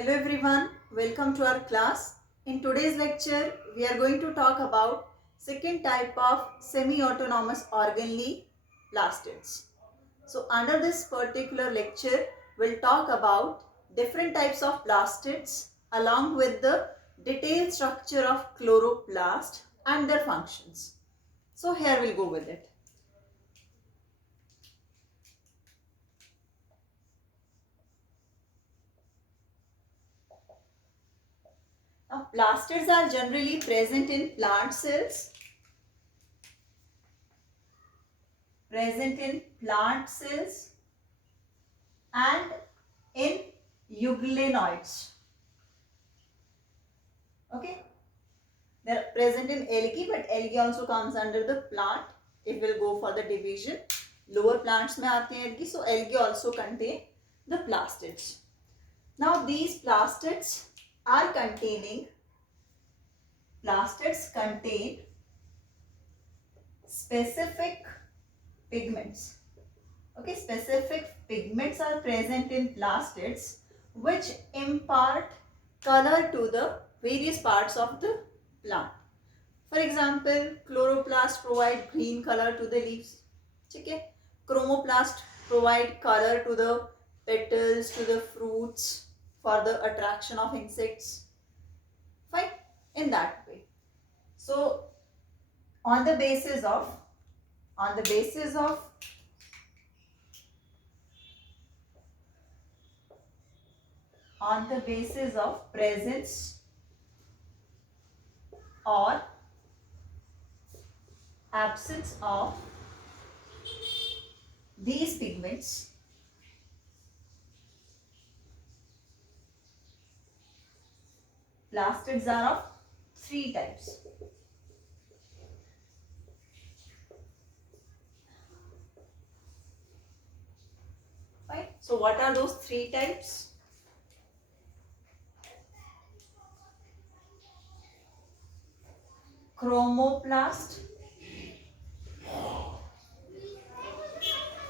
Hello everyone, welcome to our class. In today's lecture, we are going to talk about second type of semi-autonomous organelle plastids. So under this particular lecture, we'll talk about different types of plastids along with the detailed structure of chloroplast and their functions. So here we'll go with it. Now, plastids are generally present in plant cells, and in euglenoids. Okay, they are present in algae, but algae also comes under the plant. It will go for the division. Lower plants में आते हैं algae, so algae also contain the plastids. Now these plastids contain specific pigments. Okay, specific pigments are present in plastids which impart color to the various parts of the plant. For example, chloroplast provide green color to the leaves. Okay, chromoplast provide color to the petals, to the fruits for the attraction of insects. Fine, in that way. So, on the basis of presence or absence of these pigments, plastids are of three types. Right? So what are those three types? Chromoplast,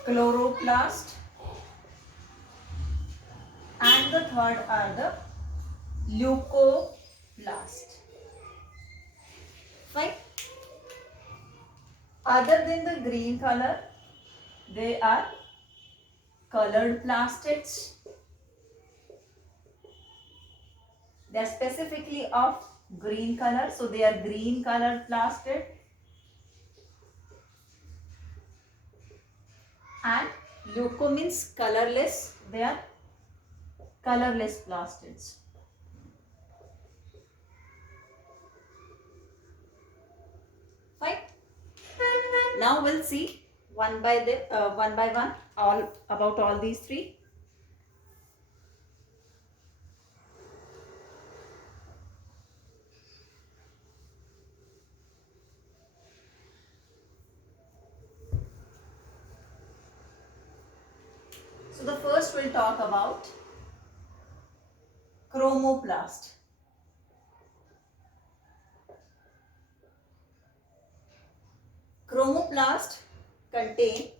chloroplast, and the third are the leucoplast. Fine. Other than the green color, they are colored plastids. They are specifically of green color, so they are green colored plastid. And leuco means colorless. They are colorless plastids. Fine. Now we'll see one by one all about all these three. So the first we'll talk about chromoplast. Chromoplast contain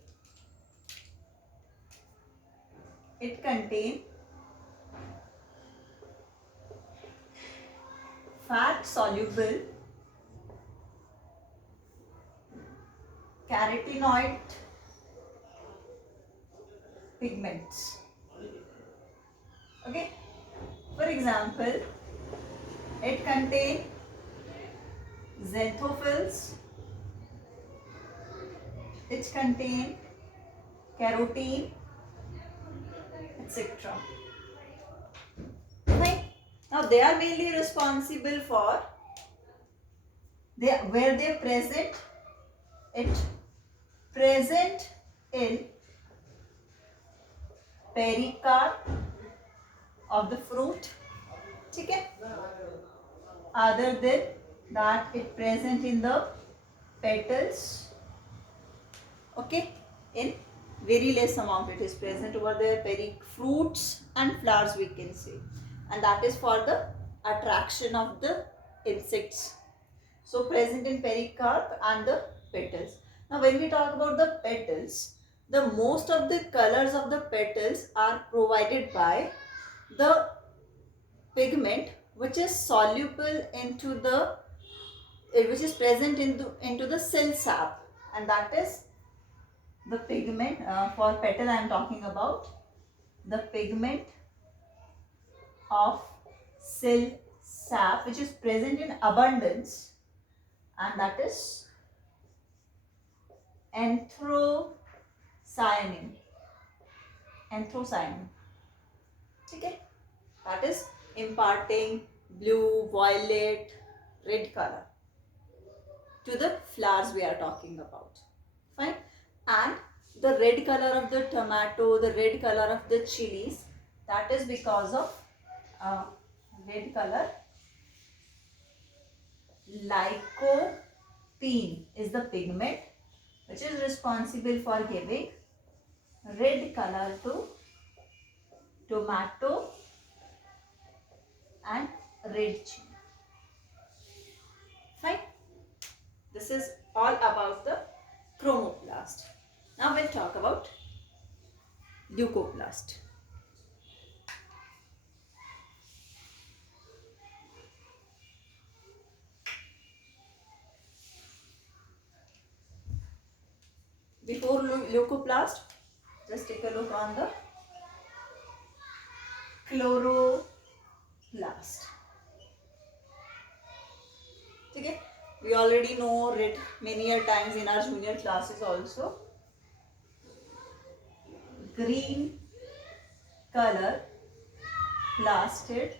fat soluble carotenoid pigments. Okay, for example, it contains xanthophylls, it contains carotene, etc. Fine. Now they are mainly responsible for where they present in pericarp of the fruit. Okay. Other than that, it present in the petals. Okay, in very less amount it is present over there. Fruits and flowers we can say, and that is for the attraction of the insects. So present in pericarp and the petals. Now when we talk about the petals, the most of the colors of the petals are provided by the pigment which is soluble into the which is present into the cell sap, and that is the pigment for petal I am talking about, the pigment of cell sap which is present in abundance, and that is anthocyanin. Anthocyanin. Okay, that is imparting blue, violet, red color to the flowers we are talking about. Fine. And the red color of the tomato, the red color of the chilies, that is because of red color. Lycopene is the pigment which is responsible for giving red color to tomato and red chili. Fine. This is all about the chromoplast. Now we'll talk about leucoplast. Before leucoplast, just take a look on the chloroplast. Okay, we already know it many a times in our junior classes also. Green color plastid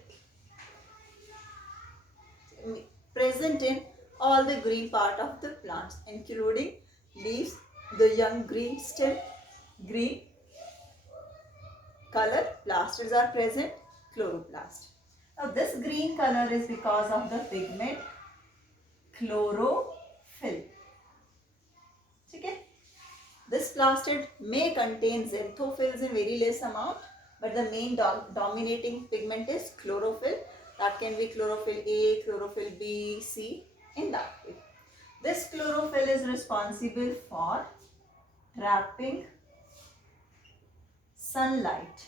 present in all the green part of the plants, including leaves, the young green stem, green color plastids are present, chloroplast. Now this green color is because of the pigment chlorophyll. Okay? This plastid may contain xanthophylls in very less amount, but the main dominating pigment is chlorophyll. That can be chlorophyll A, chlorophyll B, C, in that way. This chlorophyll is responsible for trapping sunlight.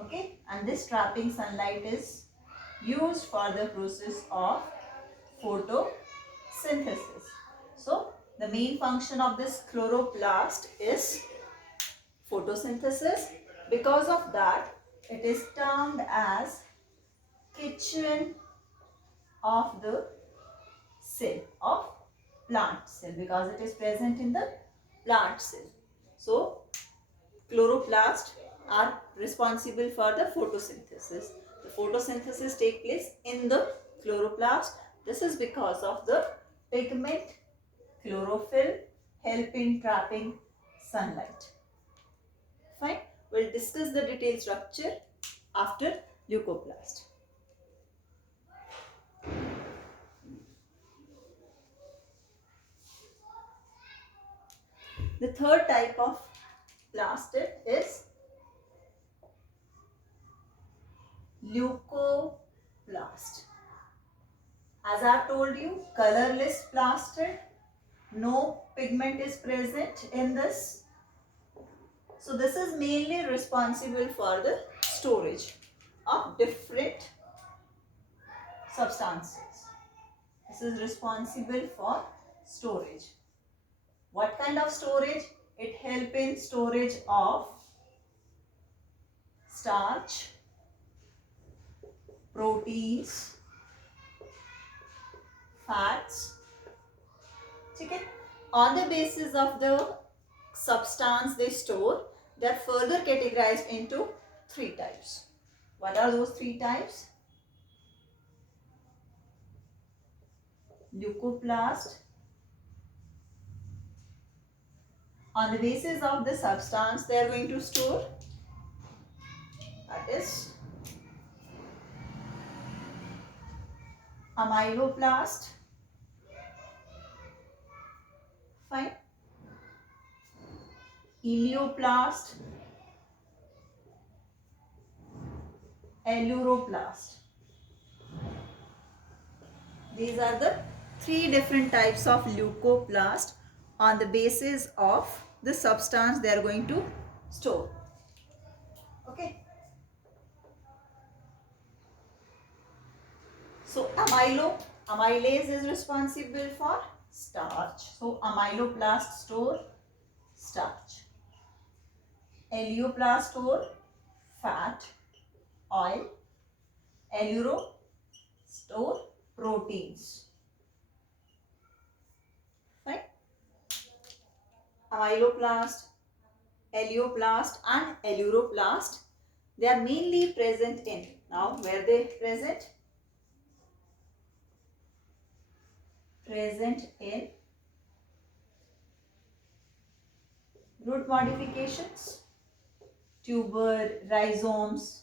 Okay, and this trapping sunlight is used for the process of photosynthesis. So the main function of this chloroplast is photosynthesis. Because of that, it is termed as kitchen of the cell of plant cell, because it is present in the plant cell. So chloroplasts are responsible for the photosynthesis. The photosynthesis takes place in the chloroplast. This is because of the pigment chlorophyll help in trapping sunlight. Fine. We'll discuss the detailed structure after leucoplast. The third type of plastid is leucoplast. As I have told you, colorless plastid, no pigment is present in this. So this is mainly responsible for the storage of different substances. This is responsible for storage. What kind of storage? It helps in storage of starch, proteins, fats. Okay? On the basis of the substance they store, they are further categorized into three types. What are those three types? Leucoplast. On the basis of the substance they are going to store, that is amyloplast. Fine. Elioplast, aleuroplast. These are the three different types of leucoplast on the basis of the substance they are going to store. Okay. So amylase is responsible for starch. So amyloplast store starch. Aleuroplast store fat, oil. Alluro store proteins. Right? Amyloplast, aleuroplast and aleuroplast, they are mainly present in, now where they present? Present in root modifications, tuber, rhizomes,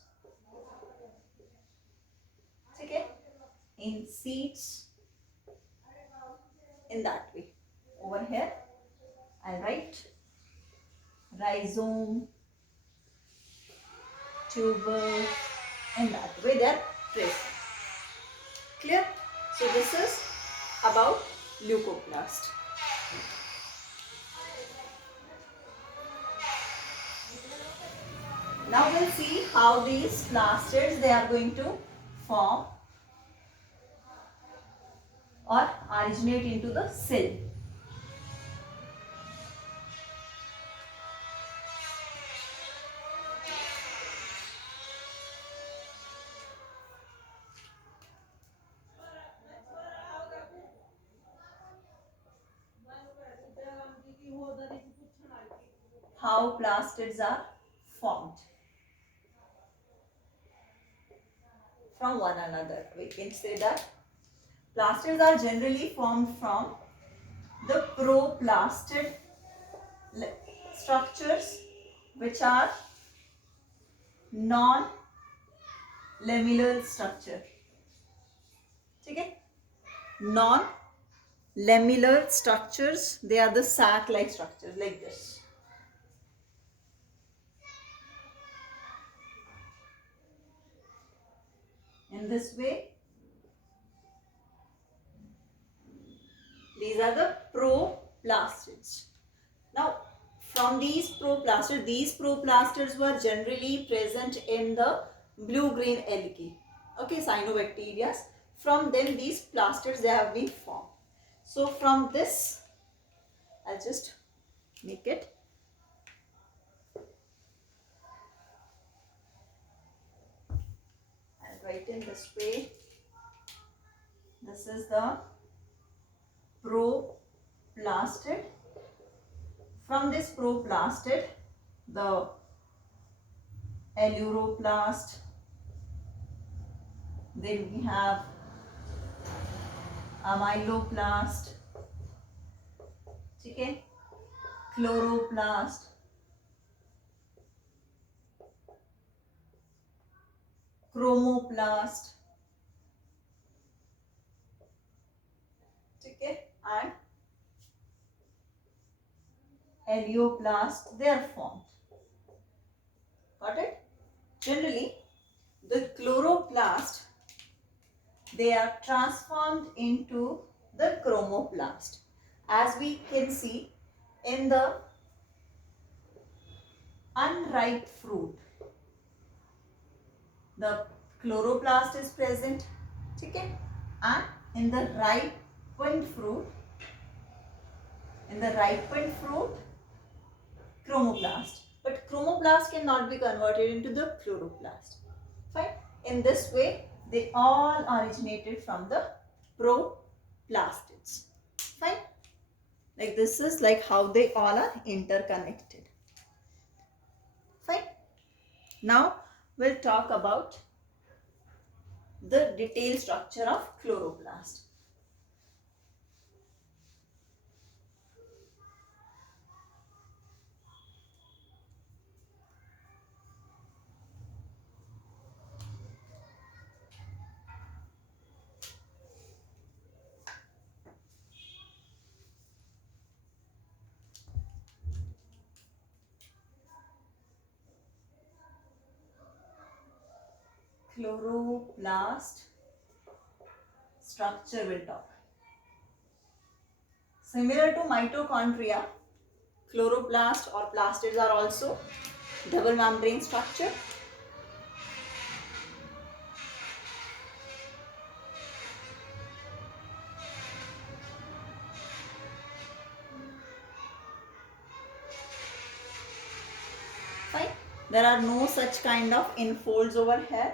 okay, in seeds, in that way. Over here I'll write rhizome, tuber, in that way they are present. Clear? So this is about leucoplast. Now we'll see how these plastids they are going to form or originate into the cell. How plastids are formed from one another. We can say that plastids are generally formed from the proplastid structures which are non-lamellar structure. Okay? Non-lamellar structures, they are the sac-like structures like this. In this way, these are the proplastids. Now, from these proplastids were generally present in the blue-green algae. Okay, cyanobacteria. From them, these plastids they have been formed. So, from this, I'll just make it. I'll write in this way. This is the proplastid. From this proplastid, the aleuroplast, then we have amyloplast, okay, chloroplast, chromoplast, okay, and aleuroplast, they are formed. Got it? Generally, the chloroplast, they are transformed into the chromoplast. As we can see in the unripe fruit, the chloroplast is present, okay, and in the ripened fruit, chromoplast. But chromoplast cannot be converted into the chloroplast. Fine. In this way, they all originated from the proplastids. Fine. Like this is like how they all are interconnected. Fine. Now we'll talk about the detailed structure of chloroplast. Chloroplast structure will talk. Similar to mitochondria, chloroplast or plastids are also double membrane structure. Fine. There are no such kind of infolds over here.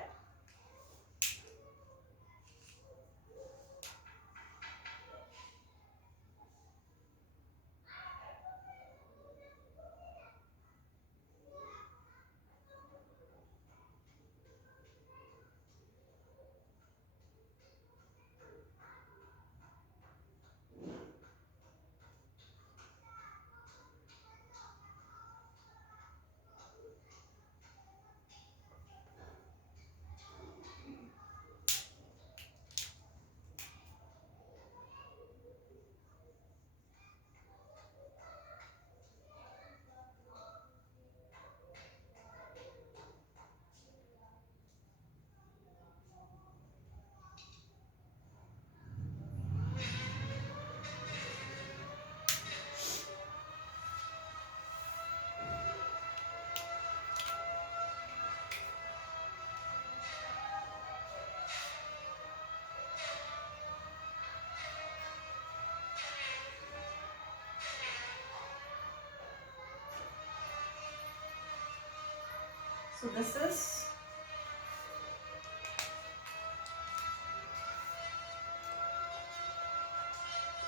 So this is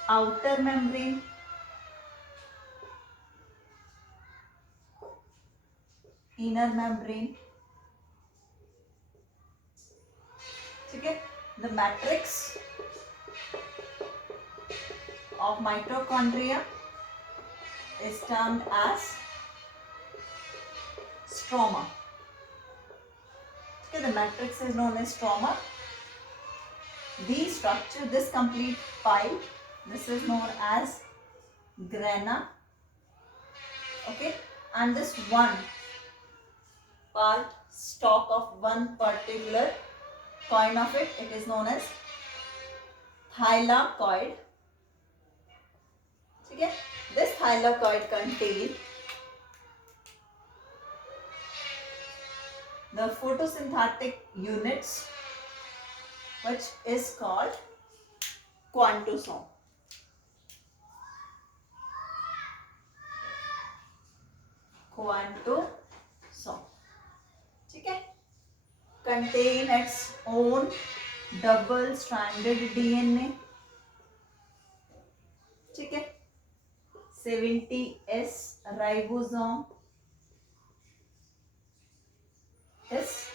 outer membrane, inner membrane. Okay, the matrix of mitochondria is termed as stroma. Okay, the matrix is known as stroma. These structure, this complete pile, this is known as grana. Okay, and this one part, stalk of one particular coin of it, it is known as thylakoid. Okay, this thylakoid contains the photosynthetic units, which is called quantosome. Quantosome. Okay, contain its own double-stranded DNA. Okay, 70S ribosome is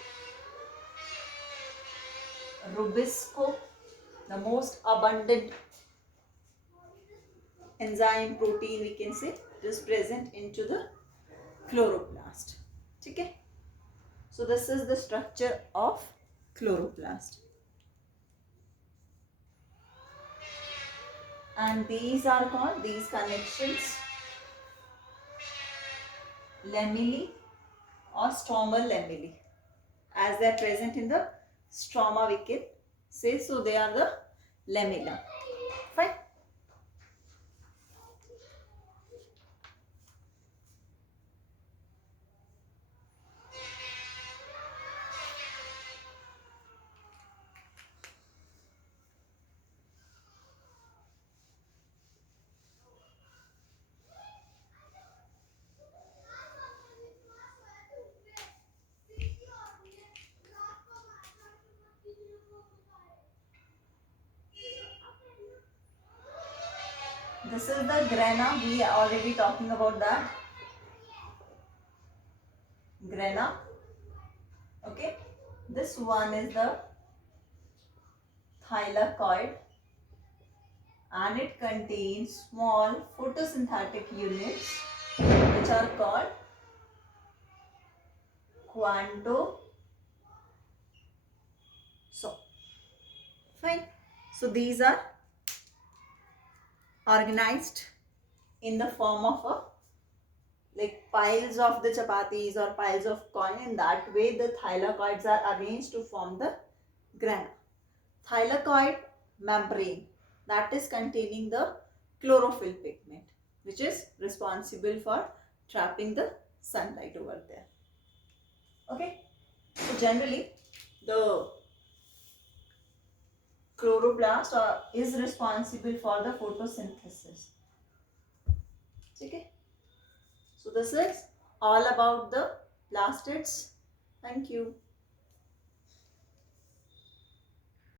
rubisco, the most abundant enzyme protein we can say is present into the chloroplast. Okay, so this is the structure of chloroplast, and these are called, these connections, lamellae or stromal lamellae, as they are present in the stroma we can say, so they are the lamella. Fine. This is the grana, we are already talking about that. Grana. Okay, this one is the thylakoid, and it contains small photosynthetic units which are called quantosome. Fine. So these are organized in the form of a, like piles of the chapatis or piles of coin. In that way the thylakoids are arranged to form the grana. Thylakoid membrane, that is containing the chlorophyll pigment, which is responsible for trapping the sunlight over there. Okay, so generally the chloroplast is responsible for the photosynthesis. Okay, so this is all about the plastids. Thank you.